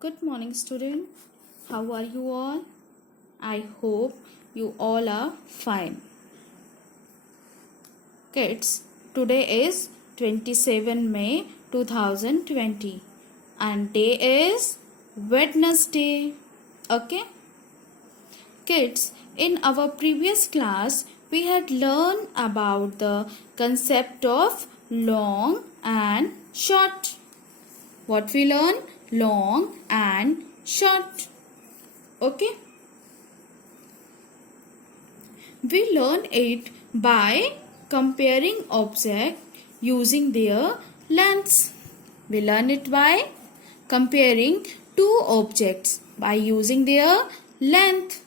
Good morning, student. How are you all? I hope you all are fine. Kids, today is 27 May 2020 and day is Wednesday. Okay? Kids, in our previous class, we had learned about the concept of long and short. What we learn? Long and short. Okay? We learn it by comparing objects using their lengths. We learn it by comparing two objects by using their length.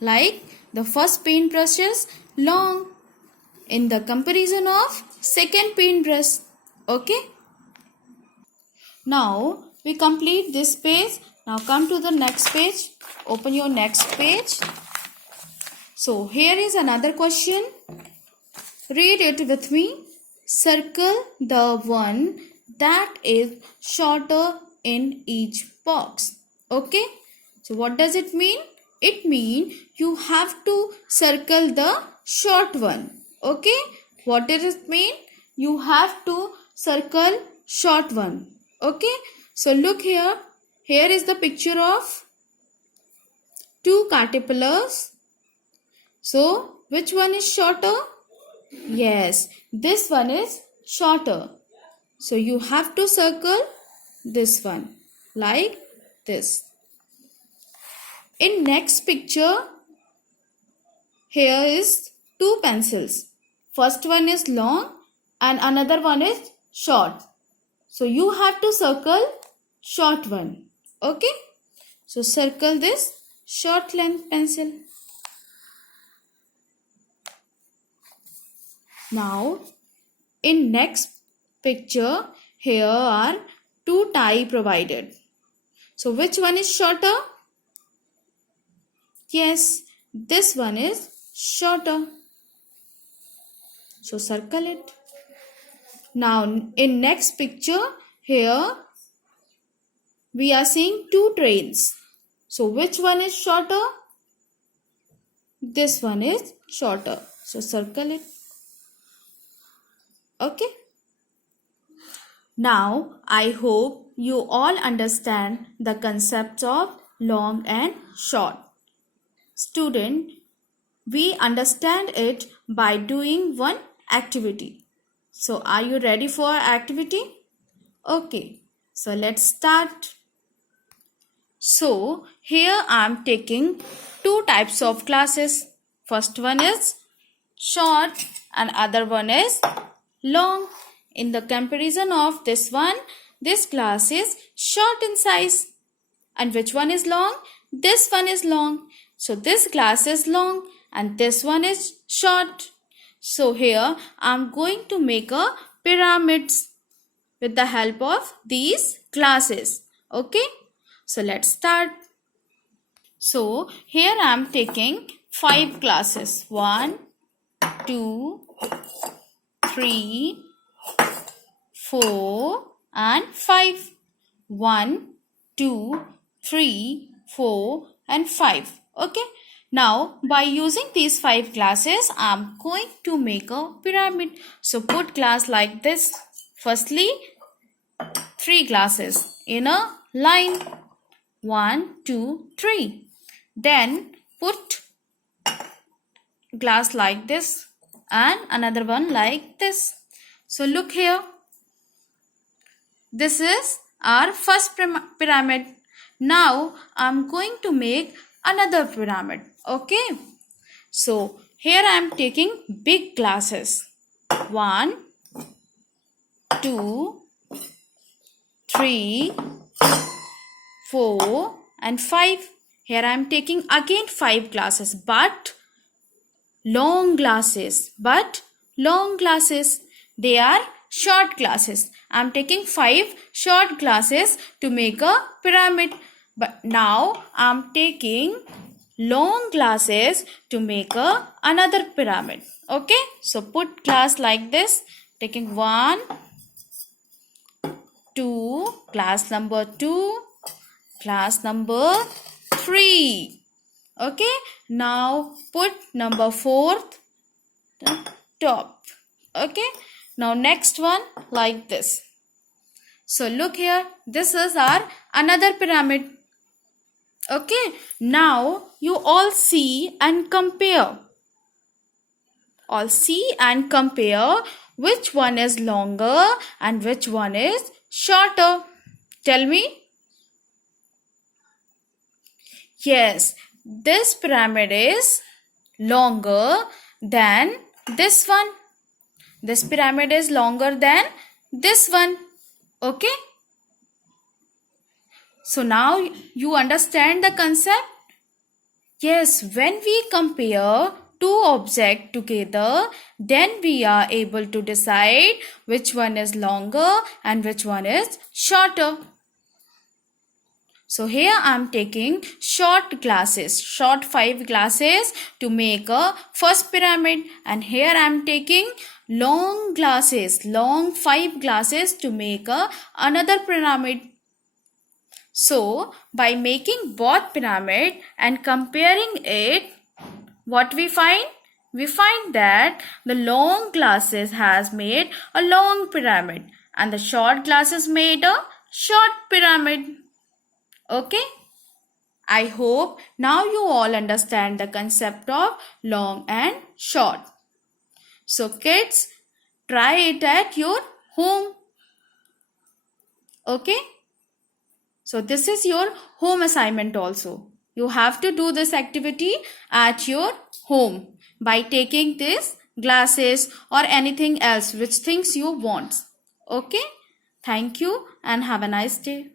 Like the first paintbrush is long in the comparison of second paintbrush. Okay? Now we complete this page. Now come to the next page. Open your next page. So here is another question. Read it with me. Circle the one that is shorter in each box. Okay. So what does it mean? It means you have to circle the short one. Okay. What does it mean? You have to circle short one. Okay. So look here. Here is the picture of two caterpillars. So which one is shorter? Yes, this one is shorter. So you have to circle this one like this. In next picture, here is two pencils. First one is long and another one is short. So you have to circle short one. Okay. So circle this short length pencil. Now in next picture, here are two tie provided. So which one is shorter? Yes, this one is shorter. So circle it. Now in next picture, here we are seeing two trains. So which one is shorter? This one is shorter. So circle it. Okay. Now I hope you all understand the concepts of long and short. Student, we understand it by doing one activity. So are you ready for activity? Okay. So let's start. So here I am taking two types of classes. First one is short and other one is long. In the comparison of this one, this class is short in size. And which one is long? This one is long. So this class is long and this one is short. So here I am going to make a pyramids with the help of these classes. Okay. So let's start. So here I am taking 5 classes. 1, 2, 3, 4 and 5. 1, 2, 3, 4 and 5. Okay. Now by using these 5 classes, I am going to make a pyramid. So put class like this. Firstly, 3 classes in a line. 1, 2, 3. Then put glass like this and another one like this. So look here. This is our first pyramid. Now I am going to make another pyramid. Okay. So here I am taking big classes. 1, 2, 3, 4 and 5. Here I am taking again 5 classes but long classes. They are short classes. I am taking 5 short classes to make a pyramid. But now I am taking long classes to make another pyramid. Okay. So put class like this. Taking 1, 2, class number 2, class number 3. Okay, now put number 4th top. Okay, now next one like this. So look here, this is our another pyramid. Okay, now you all see and compare. All see and compare which one is longer and which one is shorter. Tell me. Yes, this pyramid is longer than this one. This pyramid is longer than this one. Okay? So now you understand the concept? Yes, when we compare two objects together, then we are able to decide which one is longer and which one is shorter. So here I am taking short glasses, short 5 glasses to make a first pyramid, and here I am taking long glasses, long 5 glasses to make another pyramid. So by making both pyramid and comparing it, what we find? We find that the long glasses has made a long pyramid and the short glasses made a short pyramid. Okay? I hope now you all understand the concept of long and short. So kids, try it at your home. Okay? So this is your home assignment also. You have to do this activity at your home by taking this glasses or anything else which things you want. Okay? Thank you and have a nice day.